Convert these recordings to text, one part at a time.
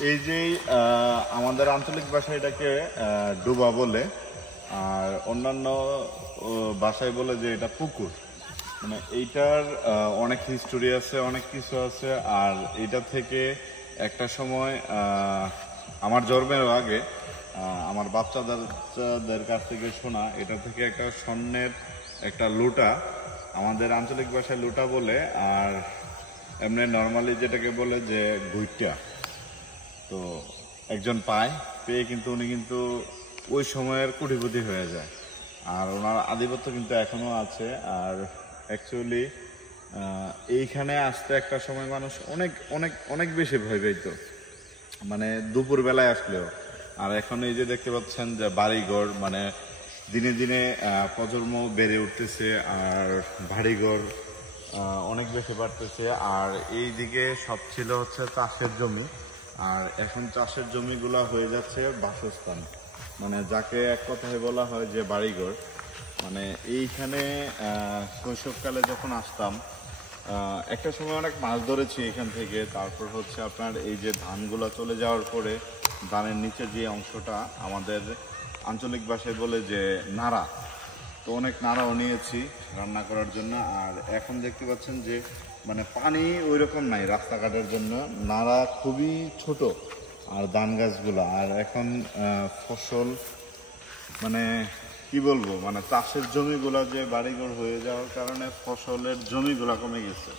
এই যে আমাদের আঞ্চলিক ভাষায় এটাকে ডুবা বলে, আর অন্যান্য ভাষায় বলে যে এটা পুকুর। মানে এইটার অনেক হিস্টোরি আছে, অনেক কিছু আছে। আর এটা থেকে একটা সময় আমার জন্মের আগে আমার বাচ্চাদের কাছ থেকে শোনা, এটা থেকে একটা স্বর্ণের একটা লোটা, আমাদের আঞ্চলিক ভাষায় লোটা বলে, আর এমনি নর্মালি যেটাকে বলে যে গুইটা। তো একজন পেয়ে কিন্তু উনি কিন্তু ওই সময়ের কোটিপতি হয়ে যায়। আর ওনার আধিপত্য কিন্তু এখনো আছে। আর অ্যাকচুয়ালি এইখানে আসতে একটা সময় মানুষ অনেক অনেক অনেক বেশি ভয় পেত, মানে দুপুর বেলায় আসলেও। আর এখন এই যে দেখতে পাচ্ছেন যে বাড়িঘর, মানে দিনে দিনে প্রজন্ম বেড়ে উঠতেছে, আর বাড়িঘর অনেক বেশি বাড়তেছে। আর এই দিকে সব ছিল হচ্ছে চাষের জমি, আর এখন চাষের জমিগুলা হয়ে যাচ্ছে বাসস্থান, মানে যাকে এক কথায় বলা হয় যে বাড়িঘর। মানে এইখানে শৈশবকালে যখন আসতাম, একটা সময় অনেক মাছ ধরেছি এখান থেকে। তারপর হচ্ছে আপনার এই যে ধানগুলো চলে যাওয়ার পরে ধানের নিচে যে অংশটা আমাদের আঞ্চলিক ভাষায় বলে যে নাড়া, তো অনেক নাড়াও নিয়েছি রান্না করার জন্য। আর এখন দেখতে পাচ্ছেন যে মানে পানি ওই রকম নাই রাস্তাঘাটের জন্য, নাড়া খুবই ছোট আর ধান গাছগুলা। আর এখন ফসল মানে কি বলবো, মানে চাষের জমিগুলা যে বাড়িঘর হয়ে যাওয়ার কারণে ফসলের জমিগুলা কমে গেছে।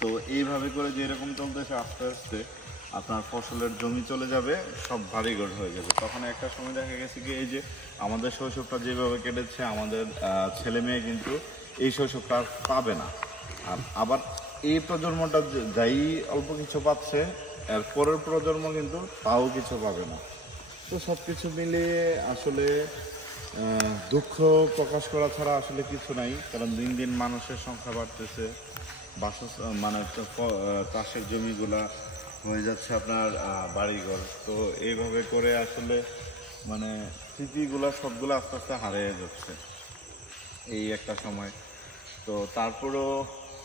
তো এইভাবে করে যেরকম চলতেছে, আস্তে আস্তে আপনার ফসলের জমি চলে যাবে, সব বাড়িঘর হয়ে যাবে। তখন একটা সময় দেখা গেছে কি, এই যে আমাদের শৈশবটা যেভাবে কেটেছে, আমাদের ছেলে মেয়ে কিন্তু এই শৈশবটা আর পাবে না। আর আবার এই প্রজন্মটা যাই অল্প কিছু পাচ্ছে, এর পরের প্রজন্ম কিন্তু তাও কিছু পাবে না। তো সব কিছু মিলিয়ে আসলে দুঃখ প্রকাশ করা ছাড়া আসলে কিছু নাই। কারণ দিন দিন মানুষের সংখ্যা বাড়তেছে, মানে চাষের জমিগুলা হয়ে যাচ্ছে আপনার বাড়িঘর। তো এইভাবে করে আসলে মানে স্মৃতিগুলা সবগুলো আস্তে আস্তে হারিয়ে যাচ্ছে এই একটা সময়। তো তারপরও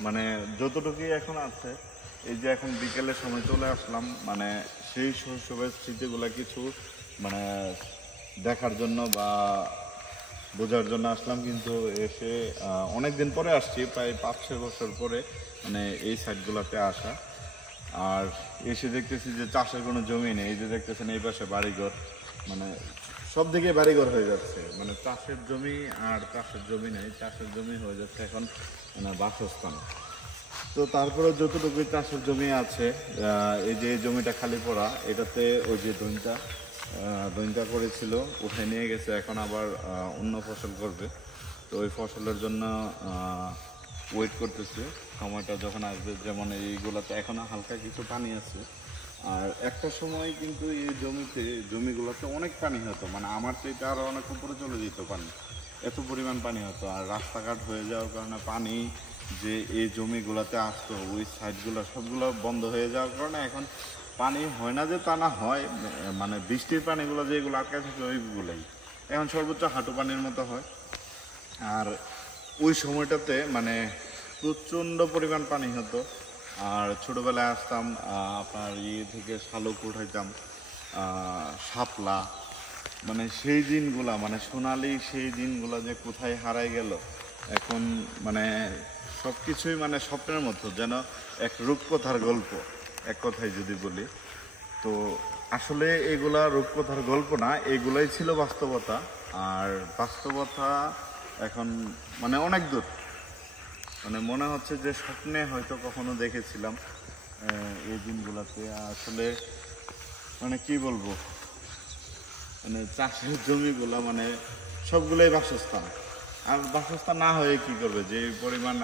মানে যতটুকুই এখন আছে, এই যে এখন বিকেলের সময় চলে আসলাম, মানে সেই শৈশবের স্মৃতিগুলা কিছু মানে দেখার জন্য বা বোঝার জন্য আসলাম। কিন্তু এসে অনেক দিন পরে আসছি, প্রায় 5-6 বছর পরে মানে এই সাইডগুলোতে আসা। আর এসে দেখতেছি যে চাষের কোনো জমি নেই। এই যে দেখতেছেন এই পাশে বাড়িঘর, মানে সব দিকে বাড়িঘর হয়ে যাচ্ছে। মানে চাষের জমি আর চাষের জমি নেই, চাষের জমি হয়ে যাচ্ছে এখন মানে বাসস্থান। তো তারপরে যতটুকু চাষের জমি আছে, এই যে জমিটা খালি পড়া, এটাতে ওই যে দইনটা করেছিল, উঠে নিয়ে গেছে, এখন আবার অন্য ফসল করবে। তো ওই ফসলের জন্য ওয়েট করতেছে সময়টা যখন আসবে। যেমন এইগুলাতে এখনো হালকা কিছু পানি আছে। আর একটা সময় কিন্তু এই জমিগুলোতে অনেক পানি হতো, মানে আমার চাইতে আরও অনেক উপরে চলে যেত পানি, এত পরিমাণ পানি হতো। আর রাস্তাঘাট হয়ে যাওয়ার কারণে পানি যে এই জমিগুলোতে আসতো, ওই সাইডগুলো সবগুলো বন্ধ হয়ে যাওয়ার কারণে এখন পানি হয় না, যে তা না হয়, মানে বৃষ্টির পানিগুলো যেগুলো আটকে থাকে ওইগুলোই এখন সর্বোচ্চ হাঁটু পানির মতো হয়। আর ওই সময়টাতে মানে প্রচণ্ড পরিমাণ পানি হতো। আর ছোটোবেলায় আসতাম আপনার থেকে শালুক উঠাইতাম, শাপলা, মানে সেই দিনগুলা, মানে সোনালি সেই দিনগুলা যে কোথায় হারাই গেল এখন। মানে সব কিছুই মানে স্বপ্নের মতো, যেন এক রূপকথার গল্প এক কথায় যদি বলি। তো আসলে এগুলা রূপকথার গল্প না, এগুলাই ছিল বাস্তবতা। আর বাস্তবতা এখন মানে অনেক দূর, মানে মনে হচ্ছে যে স্বপ্নে হয়তো কখনো দেখেছিলাম এই দিনগুলোতে। আসলে মানে কি বলবো, মানে চাষের জমিগুলা মানে সবগুলোই বাসস্থান। আর বাসস্থান না হয়ে কি করবে, যে পরিমাণ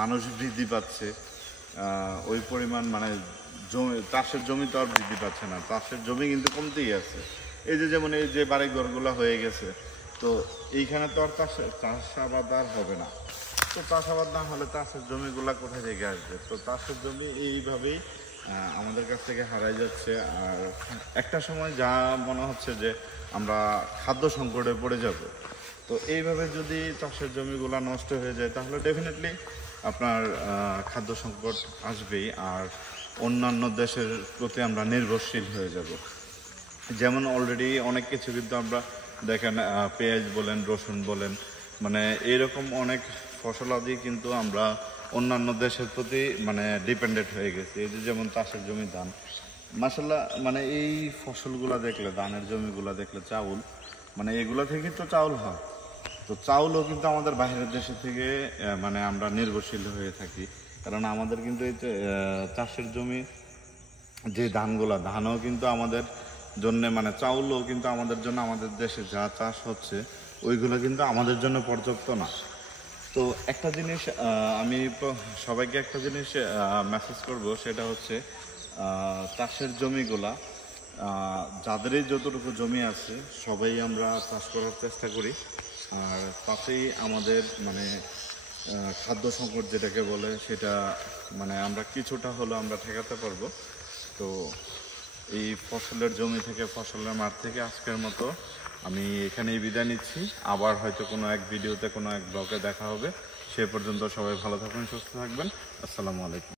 মানুষ বৃদ্ধি পাচ্ছে, ওই পরিমাণ মানে চাষের জমি তো আর বৃদ্ধি পাচ্ছে না, চাষের জমি কিন্তু কমতেই আছে। এই যে যেমন এই যে বাড়িঘরগুলো হয়ে গেছে, তো এইখানে তো আর চাষাবাদ আর হবে না। তো চাষাবাদ না হলে চাষের জমিগুলা কোথায় থেকে আসবে? তো চাষের জমি এইভাবেই আমাদের কাছ থেকে হারাই যাচ্ছে। আর একটা সময় যা মনে হচ্ছে যে আমরা খাদ্য সংকটে পড়ে যাব। তো এইভাবে যদি চাষের জমিগুলা নষ্ট হয়ে যায়, তাহলে ডেফিনেটলি আপনার খাদ্য সংকট আসবেই। আর অন্যান্য দেশের প্রতি আমরা নির্ভরশীল হয়ে যাব। যেমন অলরেডি অনেক কিছু কিন্তু আমরা দেখেন, পেঁয়াজ বলেন, রসুন বলেন, মানে এরকম অনেক ফসলাদি কিন্তু আমরা অন্যান্য দেশের প্রতি মানে ডিপেন্ডেন্ট হয়ে গেছি। এই যে যেমন চাষের জমি ধান, মাসাল্লাহ, মানে এই ফসলগুলা দেখলে, ধানের জমিগুলা দেখলে চাউল, মানে এগুলা থেকে তো চাউল হয়। তো চাউলও কিন্তু আমাদের বাইরের দেশে থেকে মানে আমরা নির্ভরশীল হয়ে থাকি। কারণ আমাদের কিন্তু এই চাষের জমি যে ধানগুলা, ধানও কিন্তু আমাদের জন্য, মানে চাউলও কিন্তু আমাদের জন্য, আমাদের দেশে যা চাষ হচ্ছে ওইগুলো কিন্তু আমাদের জন্য পর্যাপ্ত না। তো একটা জিনিস আমি সবাইকে একটা জিনিস মেসেজ করব, সেটা হচ্ছে চাষের জমিগুলা, যাদেরই যতটুকু জমি আছে সবাই আমরা চাষ করার চেষ্টা করি। আর তাতেই আমাদের মানে খাদ্য সংকট যেটাকে বলে, সেটা মানে আমরা কিছুটা হলেও আমরা ঠেকাতে পারবো। তো এই ফসলের জমি থেকে, ফসলের মাঠ থেকে আজকের মতো আমি এখানেই বিদায় নিচ্ছি। আবার হয়তো কোনো এক ভিডিওতে, কোনো এক ব্লগে দেখা হবে। সে পর্যন্ত সবাই ভালো থাকবেন, সুস্থ থাকবেন। আসসালামু আলাইকুম।